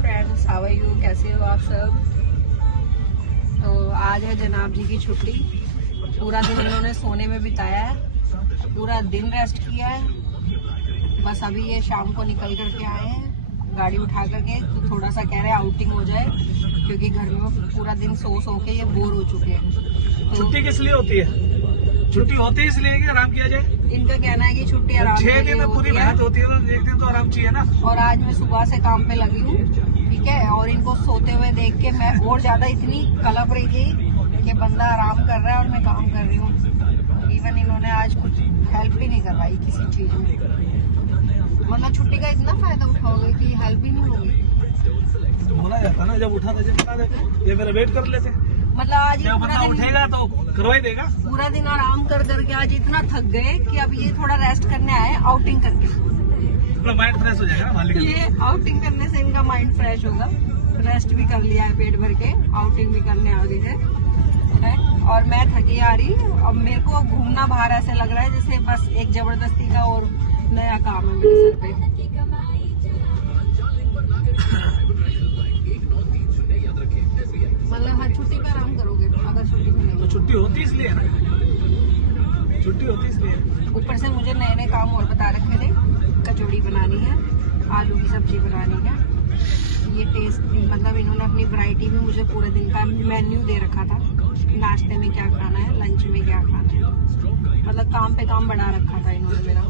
Friends, how are you, कैसे हो आप सब। तो आज है जनाब जी की छुट्टी। पूरा दिन इन्होंने सोने में बिताया है, पूरा दिन रेस्ट किया है। बस अभी ये शाम को निकल करके आए हैं गाड़ी उठा करके, तो थोड़ा सा कह रहे हैं आउटिंग हो जाए, क्योंकि घर में पूरा दिन सो के ये बोर हो चुके हैं। तो छुट्टी किस लिए होती है? छुट्टी होती है इसलिए कि आराम किया जाए। इनका कहना है कि छुट्टी आराम 6 दिन में पूरी मेहनत होती है, तो एक दिन तो आराम चाहिए ना। और आज मैं सुबह से काम पे लगी हूँ, ठीक है, और इनको सोते हुए देख के मैं और ज्यादा इतनी कलप रही थी कि बंदा आराम कर रहा है और मैं काम कर रही हूँ। इवन इन्होंने आज कुछ हेल्प भी नहीं करवाई किसी चीज में। मतलब छुट्टी का इतना फायदा उठाओगे कि हेल्प भी नहीं होगी। तो बोला जाता ना, जब उठा था जब बता देते, ये मेरा वेट कर लेते। मतलब आज जब बंदा उठेगा तो करवाई देगा। पूरा दिन आराम कर करके आज इतना थक गए कि अब ये थोड़ा रेस्ट करने आए आउटिंग करके। अपना माइंड फ्रेश हो जाएगा मालिक। ये आउटिंग करने से इनका माइंड फ्रेश होगा। रेस्ट भी कर लिया है पेट भर के, आउटिंग भी करने आ गए है। और मैं थकी आ रही। अब मेरे को घूमना बाहर ऐसे लग रहा है जैसे बस एक जबरदस्ती का और नया काम है मेरे सर पे। मतलब हर छुट्टी पे आराम करोगे अगर छुट्टी मिलेगी तो छुट्टी होती इसलिए है ना, छुट्टी होती इसलिए। ऊपर से मुझे नए नए काम और बता रखे थे। कचौड़ी बनानी है, आलू की सब्जी बनानी है। ये टेस्ट मतलब इन्होंने अपनी वैरायटी में मुझे पूरे दिन का मेन्यू दे रखा था। नाश्ते में क्या खाना है, लंच में क्या खाना है, मतलब काम पे काम बढ़ा रखा था इन्होंने मेरा।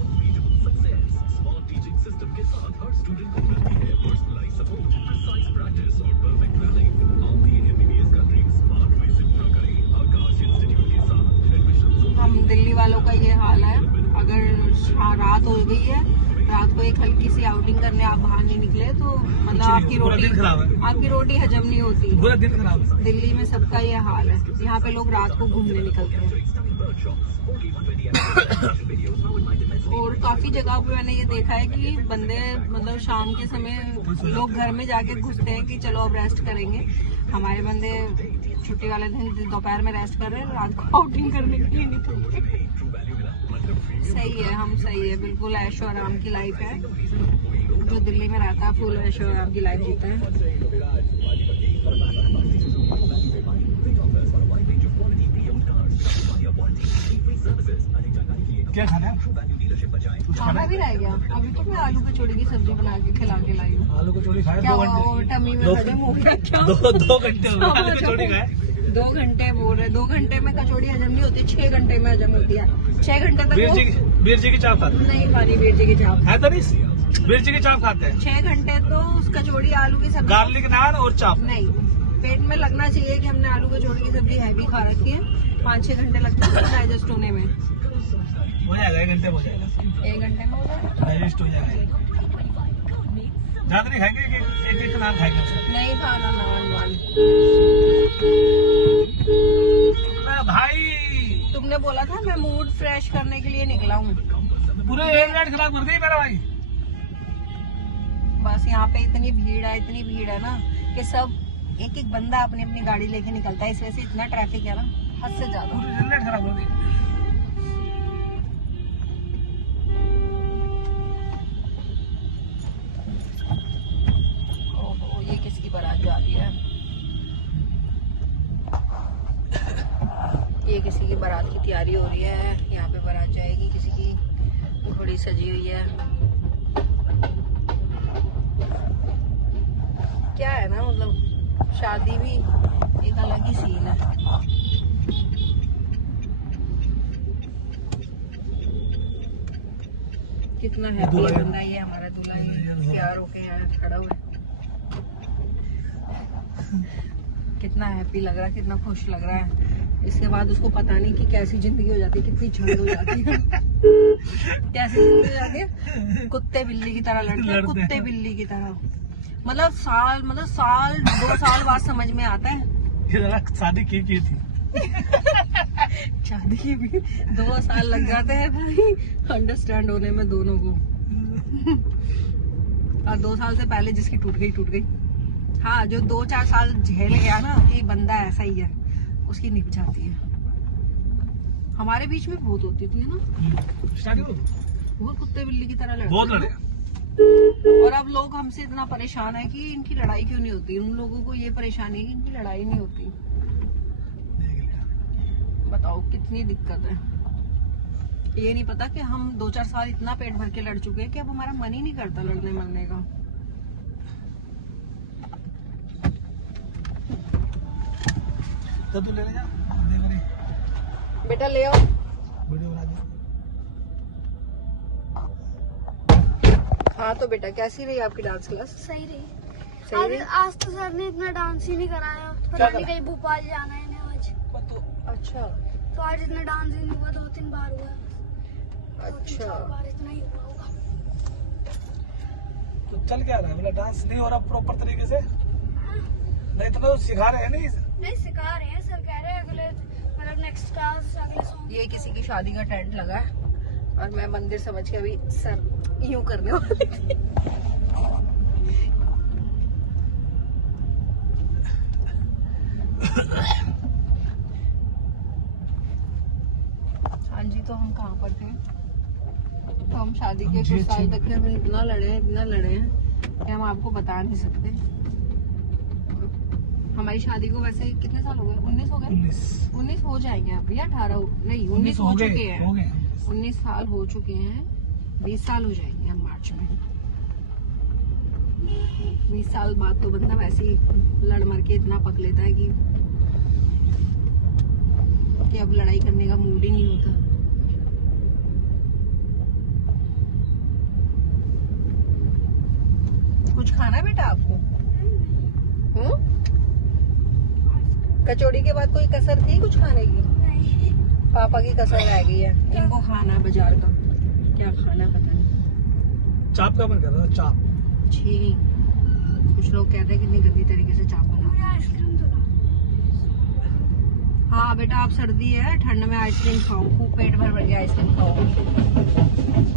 हम दिल्ली वालों का ये हाल है, अगर रात हो गई है, रात को एक हल्की सी आउटिंग करने आप बाहर नहीं निकले तो मतलब आपकी रोटी हजम नहीं होती। पूरा दिन खराब है। दिल्ली में सबका ये हाल है। यहाँ पे लोग रात को घूमने निकलते हैं। और काफी जगह पे मैंने ये देखा है कि बंदे मतलब शाम के समय लोग घर में जाके घुसते हैं कि चलो अब रेस्ट करेंगे। हमारे बंदे छुट्टी वाले दिन दोपहर में रेस्ट कर रहे हैं, रात को आउटिंग करने के लिए निकलते। सही है, हम सही है, बिल्कुल ऐशो आराम की लाइफ है। जो दिल्ली में रहता है फुल ऐशो आराम की लाइफ जीता है। क्या खाना है? खाना भी रह गया। अभी तो मैं आलू कचौड़ी की सब्जी बना के खिला के लाई हूँ। आलू कचौड़ी खाए क्या 2 घंटे, टमी में हजम हो गया क्या? 2 घंटे हो गए आलू कचौड़ी खाए। 2 घंटे बोल रहे, 2 घंटे में कचौड़ी हजम नहीं होती, 6 घंटे में हजम होती है। 6 घंटे तक वीर जी की चाप खाते नहीं खानी। वीर जी की चाप है तो नहीं, वीर जी की चाप खाते हैं। 6 घंटे तो उस कचौड़ी आलू की सब्जी, गार्लिक नान और चाप नहीं, पेट में लगना चाहिए कि हमने आलू कचौड़ी की सब्जी हैवी खा रखी है। 5-6 घंटे लगते हैं डाइजेस्ट होने में। हो जाएगा, 1 घंटे में हो जाएगा, 1 घंटे में हो जाएगा, डाइजेस्ट हो जाएगा। ज्यादा नहीं खाएंगे कि एक नान खाएंगे उसका? नहीं खाना नान। भाई तुमने बोला था मैं मूड फ्रेश करने के लिए निकला हूँ। पूरे 1 मिनट खराब कर दी मेरा भाई। बस यहाँ पे इतनी भीड़ है ना कि सब एक एक बंदा अपनी अपनी गाड़ी लेके निकलता है। इस वजह से इतना ट्रैफिक है ना, हद से ज्यादा। 1 मिनट खराब कर दी। ओहो, ये किसकी बारात जा रही है? ये किसी की बारात की तैयारी हो रही है। यहाँ पे बारात जाएगी किसी की, घोड़ी सजी हुई है। क्या है ना, मतलब शादी भी एक अलग ही सीन है। कितना हैप्पी बंदा ये हमारा दूल्हा है, तैयार होके यहाँ खड़ा हुआ है। कितना हैप्पी लग रहा है, कितना खुश लग रहा है। इसके बाद उसको पता नहीं कि कैसी जिंदगी हो जाती है, कितनी झंड हो जाती है। कैसी जिंदगी हो जाती है, कुत्ते बिल्ली की तरह लड़ते हैं, कुत्ते बिल्ली की तरह। मतलब साल 2 साल बाद समझ में आता है। शादी की थी शादी की भी 2 साल लग जाते हैं भाई अंडरस्टैंड होने में दोनों को। और 2 साल से पहले जिसकी टूट गई। हाँ, जो 2-4 साल झेल गया ना कि बंदा ऐसा ही है, उसकी निभ जाती है। हमारे बीच में बहुत होती थी ना, स्टार्टिंग बहुत कुत्ते बिल्ली की तरह लड़ते। बहुत लड़े। और अब लोग हमसे इतना परेशान है कि इनकी लड़ाई क्यों नहीं होती। उन लोगों को ये परेशानी है कि इनकी लड़ाई नहीं होती। बताओ कितनी दिक्कत है। ये नहीं पता कि हम 2-4 साल इतना पेट भर के लड़ चुके हैं कि अब हमारा मन ही नहीं करता लड़ने मरने का। तो तू ले ले जा, बेटा ले आओ। वीडियो बना दे। हाँ तो बेटा कैसी रही आपकी डांस क्लास? सही रही। सही रही? आज तो सर ने इतना डांस ही नहीं कराया। क्या पता नहीं करा? कहीं भोपाल जाना है ना आज। अच्छा तो आज इतना डांस ही नहीं हुआ, 2-3 बार हुआ। अच्छा 2-4 बार इतना ही हुआ होगा। तो चल क्या रहा है, मतलब डांस नहीं हो रहा प्रॉपर तरीके से? नहीं तो सिखा रहे हैं नहीं सिखा रहे हैं, सर कह रहे हैं अगले मतलब नेक्स्ट क्लास अगले सॉन्ग। ये किसी की शादी का टेंट लगा है और मैं मंदिर समझ के अभी सर यूं करने वाली थी। हाँ जी तो हम कहाँ पर थे? तो हम शादी के कुछ साल तक के हमें इतना लड़े हैं कि हम आपको बता नहीं सकते। हमारी शादी को वैसे कितने साल हो गए? 19 हो गए? 19 हो जाएंगे अब या 18 नहीं 19 हो चुके हैं। 19 साल हो चुके हैं, 20 साल हो जाएंगे हम मार्च में। 20 साल बाद तो बंदा वैसे ही लड़ मर के इतना पक लेता है कि अब लड़ाई करने का मूड ही नहीं होता। कुछ खाना है बेटा आपको? कचौड़ी के बाद कोई कसर थी कुछ खाने की? नहीं। पापा की कसर रह गई है। इनको खाना है बाजार का, क्या खाना पता नहीं। चाप का मन कर रहा था, चाप। छी, कुछ लोग कहते हैं कितनी गंदी तरीके से चाप बना। मुझे आइसक्रीम दो ना। हाँ बेटा आप सर्दी है, ठंड में आइसक्रीम खाओ, खूब पेट भर भर के आइसक्रीम खाओ।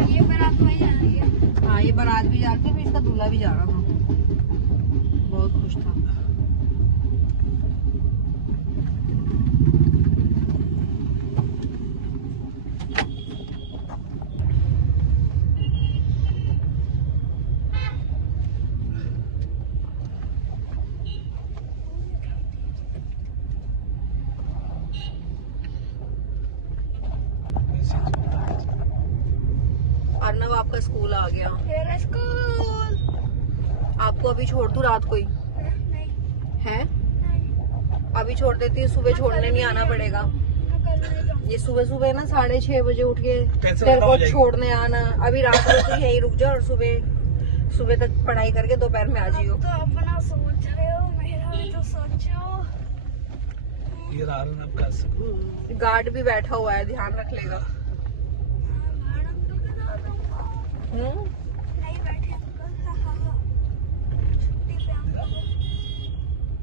ये बारात वही जा रही है। हाँ ये बारात भी जाती है, इसका दूल्हा भी जा रहा था, बहुत खुश था। अर्नव आपका स्कूल आ गया। मेरा स्कूल। आपको अभी छोड़ दूं रात को ही? नहीं है नहीं। अभी छोड़ देती हूँ, सुबह छोड़ने नहीं आना पड़ेगा। मैं कल नहीं जाऊंगी। ये सुबह सुबह ना 6:30 बजे उठ के कैसे तेरे हो को जाएगी? छोड़ने आना। अभी रात को तो यहीं रुक जाओ और सुबह तक पढ़ाई करके दोपहर में आ जाइयो। तो अपना सोच रहे हो, मेरा भी तो सोचो। ये रहा अर्नव का स्कूल। गार्ड भी बैठा हुआ है, ध्यान रख लेगा। मैडम तो बता दो। नहीं बैठे अंकल। छुट्टी पे अंकल।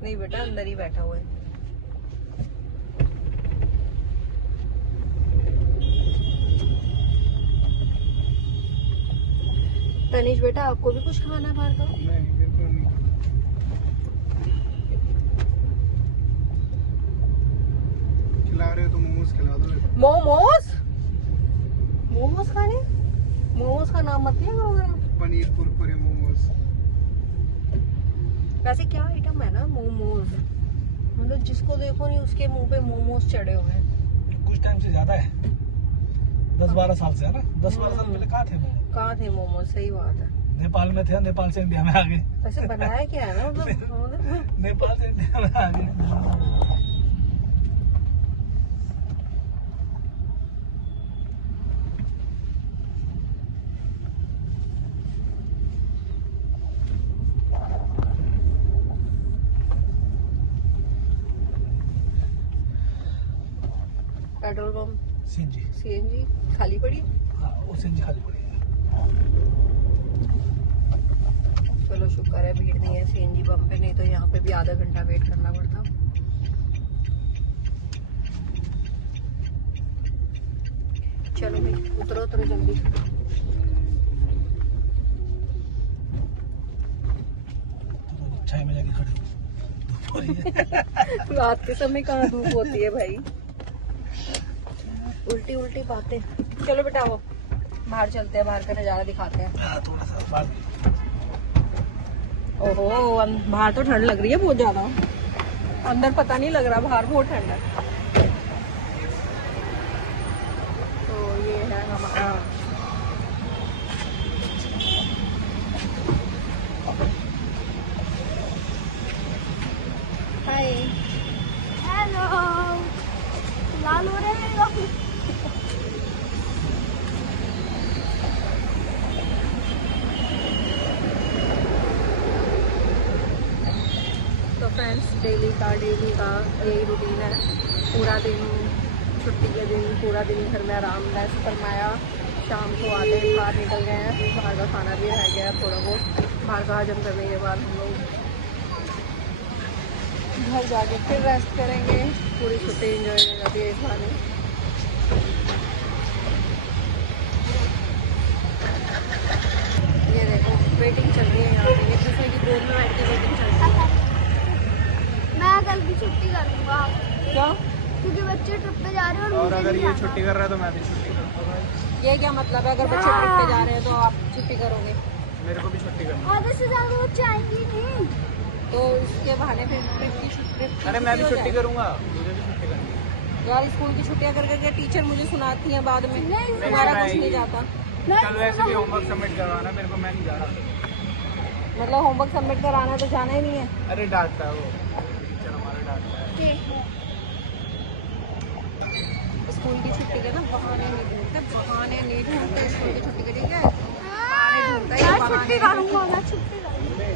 नहीं बेटा अंदर ही बैठा हुआ है। तनीश बेटा आपको भी कुछ खाना बाहर का? नहीं बिल्कुल नहीं। खिला रहे हो तो मोमोज खिला दो। मोमोज खाने? मोमोज का नाम मत लिया करो घर में। पनीर कुरकुरे मोमोज। वैसे क्या आइटम है ना मोमोज, मतलब जिसको देखो नहीं उसके मुंह पे मोमोज चढ़े हुए हैं। कुछ टाइम से ज्यादा है, 10-12 साल से है ना। 10-12 साल पहले कहाँ थे वो? कहाँ थे मोमोज? सही बात है। नेपाल में थे, नेपाल से इंडिया में आ गए। वैसे बनाया क्या है ना मतलब नेपाल से इंडिया में आ गए। पेट्रोल पंप सीएनजी खाली पड़ी। हाँ, वो सीएनजी खाली पड़ी है। चलो शुक्र है भीड़ नहीं है सीएनजी पंप पे, नहीं तो यहाँ पे भी आधा घंटा वेट करना पड़ता। चलो भाई उतरो जल्दी। छाई में जाके खड़े हो। धूप हो रही है। रात के समय कहाँ धूप होती है भाई, उल्टी बातें। चलो बेटा वो बाहर चलते हैं, बाहर का नजारा दिखाते हैं। थोड़ा सा ओहो बाहर तो ठंड लग रही है बहुत ज्यादा, अंदर पता नहीं लग रहा, बाहर बहुत ठंड है। तो ये है हमारा हाय। हेलो, लाल हो रहे हैं लोग। तो फ्रेंड्स डेली का यही रूटीन है। पूरा दिन छुट्टी के दिन पूरा दिन घर में आराम रेस्ट फरमाया, शाम को आते हैं बाहर निकल गए हैं, बाहर का खाना भी रह गया थोड़ा बहुत, बाहर का हजम करने के बाद हम लोग घर जाके फिर रेस्ट करेंगे, पूरी छुट्टी एंजॉय करती है इस बहाने। ये देखो वेटिंग चल रही है यहाँ पे, एक दूसरे की गोद में बैठ के वेटिंग चल रही है। मैं कल की छुट्टी करूंगा क्या? क्योंकि बच्चे ट्रिप पे जा रहे हैं और मुझे अगर नहीं ये जाना। छुट्टी कर रहा है तो मैं भी छुट्टी करूँगा। ये क्या मतलब है, अगर बच्चे ट्रिप पे जा रहे हैं तो आप छुट्टी करोगे? मेरे को भी छुट्टी करनी है। आधे से ज्यादा बच्चे आएंगे नहीं। तो इसके बहाने फिर ट्रिप की अरे मैं भी हो छुट्टी जाए। करूँगा, मुझे भी छुट्टी करनी है। यार स्कूल की छुट्टियां करके टीचर मुझे सुनाती हैं बाद में, नहीं, तुम्हारा नहीं, कुछ नहीं नहीं। जाता। कल वैसे भी होमवर्क सबमिट करवाना मेरे को, मैं नहीं जा रहा। मतलब होमवर्क सबमिट कराना तो जाना ही नहीं है। अरे डांटता है वो टीचर, हमारा डांटता है। स्कूल की छुट्टी के ना बहाने नहीं ढूंढते, बहाने नहीं ढूंढते स्कूल की छुट्टी के, ठीक है? मैं छुट्टी करूंगा, मैं छुट्टी करूंगा।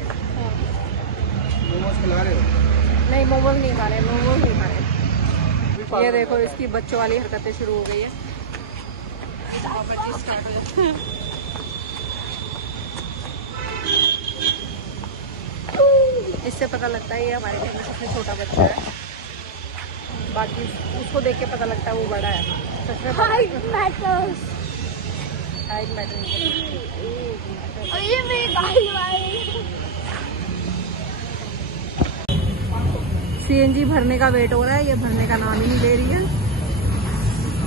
मोमोज खिला रहे हो? नहीं मोमोज नहीं खा रहे, मोमोज नहीं खा रहे। ये देखो इसकी बच्चों वाली हरकतें शुरू हो गई है। स्टार्ट हो जाती है। इससे पता लगता है ये हमारे घर में सबसे छोटा बच्चा है, बाकी उसको देख के पता लगता है वो बड़ा है। सच में हाइट मैटर्स। हाइट मैटर नहीं और ये मेरी गाड़ी वाली। सीएनजी भरने का वेट हो रहा है, ये भरने का नाम ही नहीं ले रही है।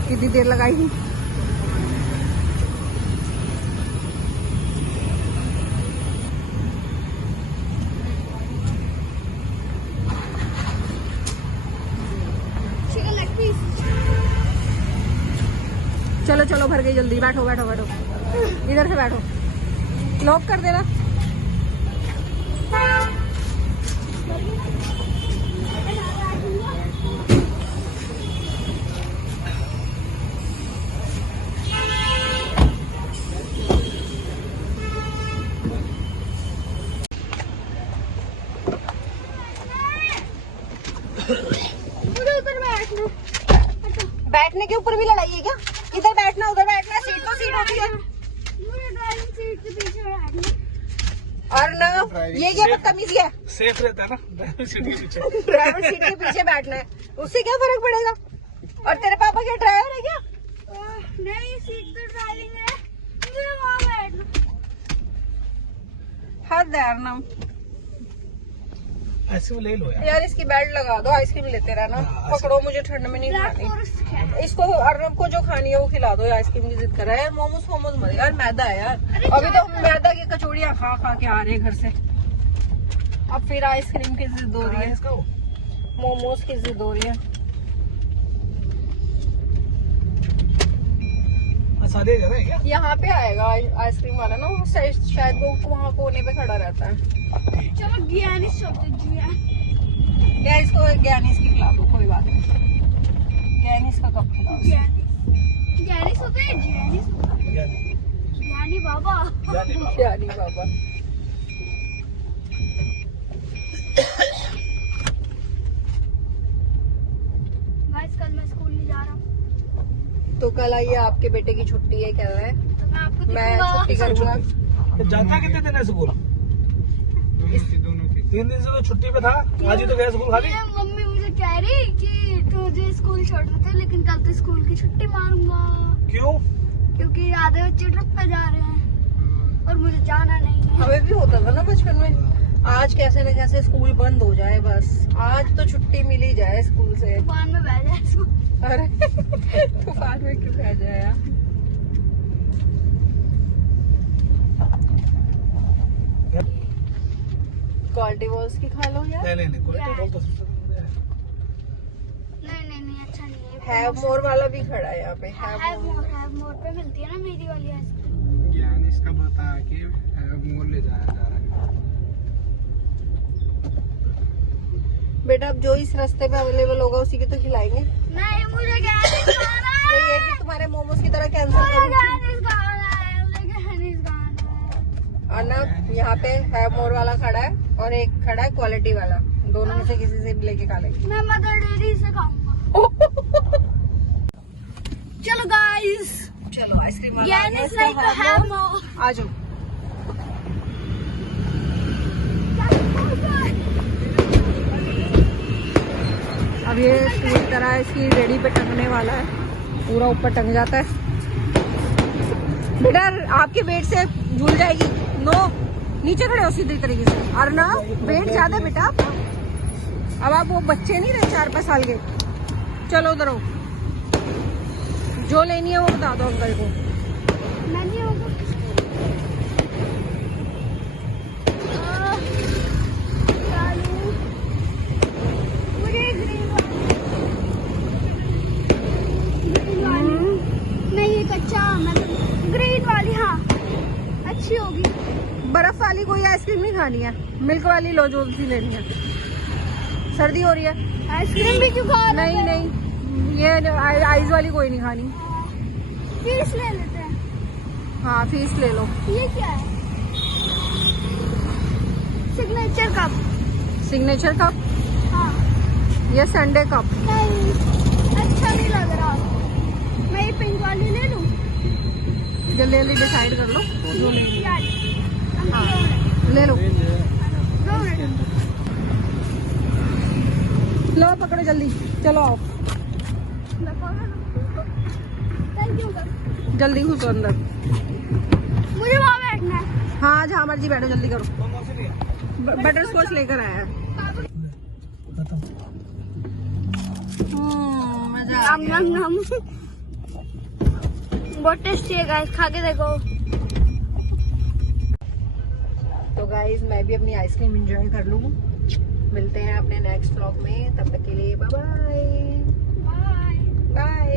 कितनी देर लगाई? Chicken leg piece. चलो चलो भर गई, जल्दी बैठो बैठो बैठो, इधर से बैठो, लॉक कर देना। मुझे उधर बैठना। बैठने के ऊपर भी लड़ाई है क्या? इधर बैठना उधर बैठना, सीट तो सीट होती है। मुझे ड्राइविंग सीट के पीछे बैठना। और न ये क्या बदतमीजी है? सेफ रहता है ना ड्राइवर सीट के पीछे। ड्राइवर सीट के पीछे बैठना है, उससे क्या फर्क पड़ेगा? और तेरे पापा क्या ड्राइवर है क्या? नहीं, सीट तो ड्राइविंग है, मुझे वहाँ बैठना। हद है यार ना। आइसक्रीम ले लो यार। यार इसकी बेल्ट लगा दो, आइसक्रीम लेते रहना। पकड़ो, मुझे ठंड में नहीं ब्लैक खानी। फॉरेस्ट है। इसको अर्नब को जो खानी है वो खिला दो, आइसक्रीम की जिद कर रहा है। मोमोज फोमोज मत यार, मैदा है यार। अभी तो मैदा की कचौड़ियाँ खा खा के आ रहे हैं घर से, अब फिर आइसक्रीम की जिद हो रही है, इसका वो मोमोज की जिद हो रही है। सादे जा रहा है क्या? यहाँ पे आएगा आइसक्रीम वाला ना, वो शायद वो वहाँ कोने पे खड़ा रहता है। चलो ज्ञानी शब्द ज्ञानी। या इसको ज्ञानीस की खिला दो, कोई बात नहीं। ज्ञानीस का कप खिलाओ। ज्ञानी होते हैं, ज्ञानी होता है। जाने ज्ञानी बाबा। जाने बाबा। ज्ञानी बाबा। गाइस कल मैं स्कूल नहीं जा रहा हूँ, तो कल आइए, आपके बेटे की छुट्टी है, कह रहा है तो मैं आपको मैं दिखूंगा। छुट्टी करूंगा। तो जाता कितने दिन है स्कूल? दोनों की 3 दिन से तो छुट्टी पे था, आज ही तो गया स्कूल खाली। ये मम्मी मुझे कह रही कि तुझे स्कूल छोड़ देते, लेकिन कल तो स्कूल की छुट्टी मारूंगा क्यों? क्योंकि आधे बच्चे ट्रिप पे जा रहे हैं और मुझे जाना नहीं है। हमें भी होता था ना बचपन में, आज कैसे न कैसे स्कूल बंद हो जाए बस, आज तो छुट्टी मिल ही जाए स्कूल से। तूफान में बह जाए स्कूल। अरे तूफान में क्यों बह जाए यार? क्वालिटी वॉल्स की खा लो यार। नहीं क्वालिटी बहुत तो नहीं अच्छा नहीं है। हैव मोर वाला भी खड़ा है यहाँ पे। हैव मोर पे मिलती है ना मेरी वाली आइसक्रीम। ज्ञान इसका बता के मोर ले जाया जा रहा है। बेटा अब जो इस रास्ते पे अवेलेबल होगा उसी की तो खिलाएंगे। नहीं मुझे गैनिस खाना है। नहीं ये कि तुम्हारे मोमोज की तरह कैंसिल मुझे करूँ। गैनिस खाना है। मुझे गैनिस खाना है। और ना यहाँ पे हैव मोर वाला खड़ा है और एक खड़ा है क्वालिटी वाला। दोनों में से किसी से भी लेके खा लेंगे। मैं मदर डेयरी से खाऊंगा। चलो गाइस, चलो आइसक्रीम वाला आ गया, गैनिस इसका like to have have more। More. आ जाओ। अब ये पूरी तरह इसकी रेडी पे टंगने वाला है। पूरा ऊपर टंग जाता है। बेटा आपके वेट से झूल जाएगी। नो नीचे खड़े हो सीधे तरीके से। और ना वेट ज्यादा है बेटा। अब आप वो बच्चे नहीं रहे 4-5 साल के। चलो उधर हो। जो लेनी है वो बता दो अंकल को। नहीं होगा। मुझे ग्रीन वाली नहीं, ये कच्चा आम है। ग्रीन वाली हाँ अच्छी होगी। बर्फ वाली कोई आइसक्रीम नहीं खानी है। मिल्क वाली लो जो सी लेनी है। सर्दी हो रही है। आइसक्रीम भी क्यों खा रहे नहीं हो? नहीं ये आइस वाली कोई नहीं खानी। फीस ले लेते हैं। हाँ फीस ले लो। ये क्या है? Signature cup. सिग्नेचर कप हाँ या संडे कप। नहीं अच्छा नहीं लग रहा। मैं ये पिंक वाली ले लूं? जल्दी जल्दी डिसाइड कर लो जो लेनी है। यार हाँ ले लो। 2 मिनट। लो पकड़ो जल्दी। चलो आओ थैंक यू। जल्दी घुसो अंदर। मुझे वहाँ बैठना है। हाँ जहाँ मर्जी बैठो जल्दी करो। बटर स्कॉच लेकर आया है। मजा आ गया। नम बहुत टेस्टी है गाइस, खा के देखो। तो गाइज मैं भी अपनी आइसक्रीम एंजॉय कर लूँ। मिलते हैं अपने नेक्स्ट व्लॉग में। तब तक के लिए बाय बाय बाय। बाय।